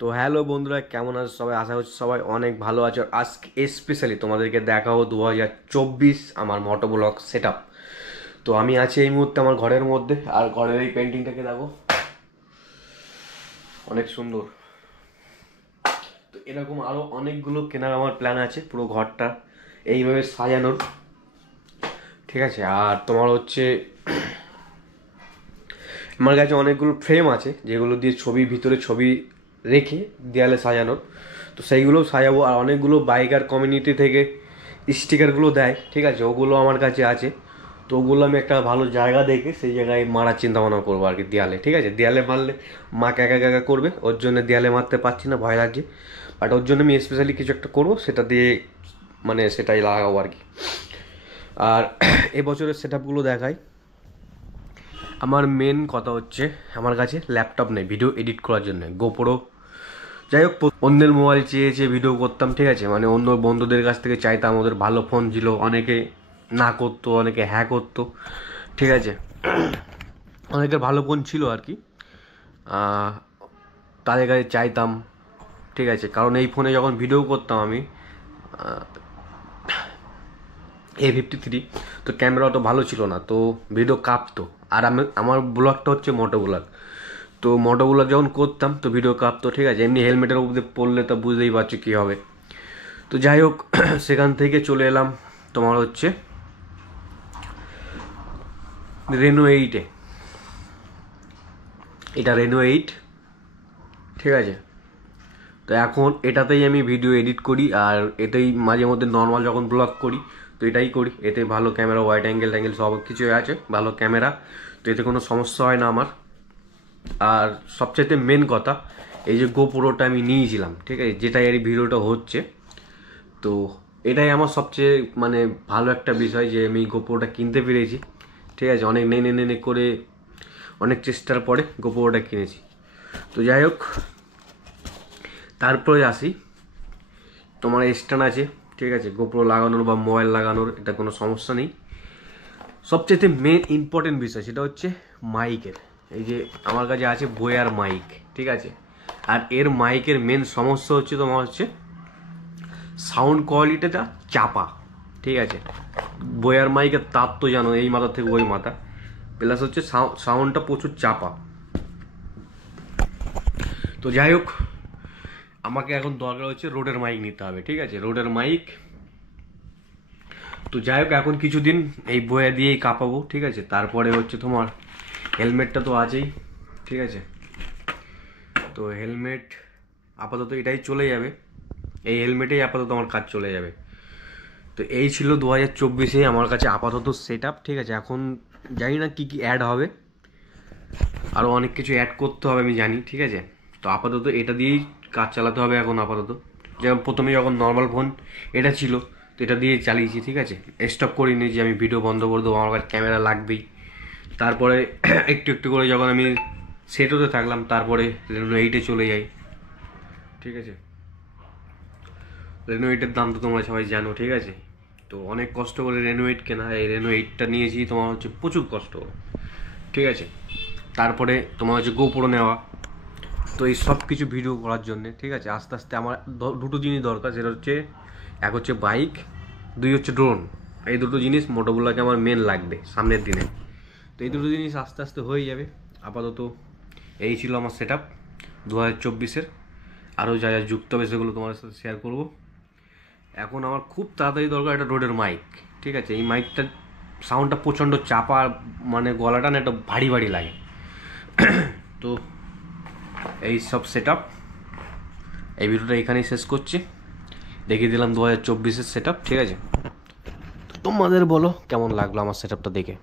তো হ্যালো বন্ধুরা, কেমন আছো সবাই? আশা করছি সবাই অনেক ভালো আছো। আজকে স্পেশালি তোমাদেরকে দেখাবো 2024 আমার মোটো ব্লগ সেট আপ। তো আমি আছি এই মুহূর্তে আমার ঘরের মধ্যে, আর ঘরের এই পেন্টিংটাকে দেখো, অনেক সুন্দর। তো এরকম আরও অনেকগুলো কেনার আমার প্ল্যান আছে, পুরো ঘরটা এইভাবে সাজানোর। ঠিক আছে, আর তোমার হচ্ছে আমার কাছে অনেকগুলো ফ্রেম আছে যেগুলো দিয়ে ছবি, ভিতরে ছবি রেখে দেয়ালে সাজানোর। তো সেইগুলোও সাজাবো। আর অনেকগুলো বাইকার কমিউনিটি থেকে স্টিকারগুলো দেয়, ঠিক আছে, ওগুলো আমার কাছে আছে। তো ওগুলো আমি একটা ভালো জায়গা দেখে সেই জায়গায় মারার চিন্তা ভাবনা করবো আর কি, দেয়ালে। ঠিক আছে, দেয়ালে মারলে মা একা একা করবে, ওর জন্য দেয়ালে মারতে পারছি না, ভয় লাগছে। বাট ওর জন্য আমি স্পেশালি কিছু একটা করবো, সেটা দিয়ে মানে সেটাই লাগাবো আর কি। আর এবছরের সেট আপগুলো দেখাই। আমার মেন কথা হচ্ছে, আমার কাছে ল্যাপটপ নেই ভিডিও এডিট করার জন্য। গোপ্রো, যাই হোক, অন্যের মোবাইল চেয়ে চেয়ে ভিডিও করতাম, ঠিক আছে, মানে অন্য বন্ধুদের কাছ থেকে চাইতাম, ওদের ভালো ফোন ছিল, অনেকে না করতো, অনেকে হ্যাঁ করতো, ঠিক আছে, অনেকের ভালো ফোন ছিল আর কি। তাদের কাছে চাইতাম, ঠিক আছে, কারণ এই ফোনে যখন ভিডিও করতাম আমি A53, তো ক্যামেরা অত ভালো ছিল না, তো ভিডিও কাঁপতো। আর আমার ব্লগটা হচ্ছে মোটো ব্লগ, তো মোটো ব্লগ যখন করতাম তো ভিডিও কাঁপতো, ঠিক আছে। এমনি হেলমেটের উপরে পড়লে তো বুঝতেই পারছো কী হবে। তো যাই হোক, সেখান থেকে চলে এলাম তোমার হচ্ছে রেনো 8-এ। এটা রেনো 8, ঠিক আছে। তো এখন এটাতেই আমি ভিডিও এডিট করি, আর এতেই মাঝে মধ্যে নর্মাল যখন ব্লগ করি তো এটাই করি। এতে ভালো ক্যামেরা, ওয়াইড অ্যাঙ্গেল ট্যাঙ্গেল সব কিছুই আছে, ভালো ক্যামেরা, তো এতে কোনো সমস্যা হয় না আমার। আর সবচাইতে মেন কথা, এই যে গোপ্রোটা আমি নিয়েছিলাম, ঠিক আছে, যেটাই এই ভিডিওটা হচ্ছে, তো এটাই আমার সবচেয়ে মানে ভালো একটা বিষয় যে আমি গোপ্রোটা কিনতে পেরেছি, ঠিক আছে। অনেক নে করে অনেক চেষ্টার পরে গোপ্রোটা কিনেছি। তো যাই হোক, তারপরে আসি, তোমার স্ট্যান্ড আছে, ঠিক আছে, গোপ্রো লাগানোর বা মোবাইল লাগানোর, এটা কোনো সমস্যা নেই। সবচেয়ে মেন ইম্পর্টেন্ট বিষয় সেটা হচ্ছে মাইকের। এই যে আমার কাছে আছে বোয়ার মাইক, ঠিক আছে। আর এর মাইকের মেন সমস্যা হচ্ছে তোমার হচ্ছে সাউন্ড কোয়ালিটিটা চাপা, ঠিক আছে। বোয়ার মাইকের তার তো জানো, এই মাথা থেকে ওই মাথা, প্লাস হচ্ছে সাউন্ডটা প্রচুর চাপা। তো যাই হোক, আমাকে এখন দরকার হচ্ছে রোডের মাইক নিতে হবে, ঠিক আছে, রোডের মাইক। তো যাই হোক, এখন কিছুদিন এই বয়া দিয়েই কাঁপাবো, ঠিক আছে। তারপরে হচ্ছে তোমার হেলমেটটা তো আছেই, ঠিক আছে। তো হেলমেট আপাতত এটাই চলে যাবে, এই হেলমেটেই আপাতত আমার কাজ চলে যাবে। তো এই ছিল 2024-এ আমার কাছে আপাতত সেট আপ, ঠিক আছে। এখন জানি না কী কী অ্যাড হবে, আরও অনেক কিছু অ্যাড করতে হবে আমি জানি, ঠিক আছে। তো আপাতত এটা দিয়েই কাজ চালাতে হবে এখন আপাতত। যেমন প্রথমে যখন নর্মাল ফোন এটা ছিল, তো এটা দিয়ে চালিয়েছি, ঠিক আছে। স্টপ করিনি যে আমি ভিডিও বন্ধ করে দেবো, আমার কাছে ক্যামেরা লাগবেই। তারপরে একটু একটু করে যখন আমি সেট হতে থাকলাম, তারপরে রেনো 8-এ চলে যাই, ঠিক আছে। রেনো 8-এর দাম তো তোমরা সবাই জানো, ঠিক আছে। তো অনেক কষ্ট করে রেনো 8 কেনা, এই রেনো 8টা নিয়েছি তোমার হচ্ছে প্রচুর কষ্ট, ঠিক আছে। তারপরে তোমার হচ্ছে গোপ্রো নেওয়া, তো এই সব কিছু ভিডিও করার জন্যে, ঠিক আছে। আস্তে আস্তে আমার দুটো জিনিস দরকার, সেটা হচ্ছে এক হচ্ছে বাইক, দুই হচ্ছে ড্রোন। এই দুটো জিনিস মোটোগুলোকে আমার মেন লাগবে সামনের দিনে। তো এই দুটো জিনিস আস্তে আস্তে হয়ে যাবে। আপাতত এই ছিল আমার সেট আপ 2024-এর। আরও যা যা যুক্ত হবে সেগুলো তোমার সাথে শেয়ার করবো। এখন আমার খুব তাড়াতাড়ি দরকার একটা রোডের মাইক, ঠিক আছে। এই মাইকটার সাউন্ডটা প্রচণ্ড চাপা, মানে গলাটা না একটা ভারী ভারী লাগে। তো এই সব সেট আপ, এই ভিডিওটা এখানেই শেষ করছি। দেখিয়ে দিলাম 2024-এর সেট আপ, ঠিক আছে। তোমাদের বলো কেমন লাগলো আমার সেট আপটা দেখে।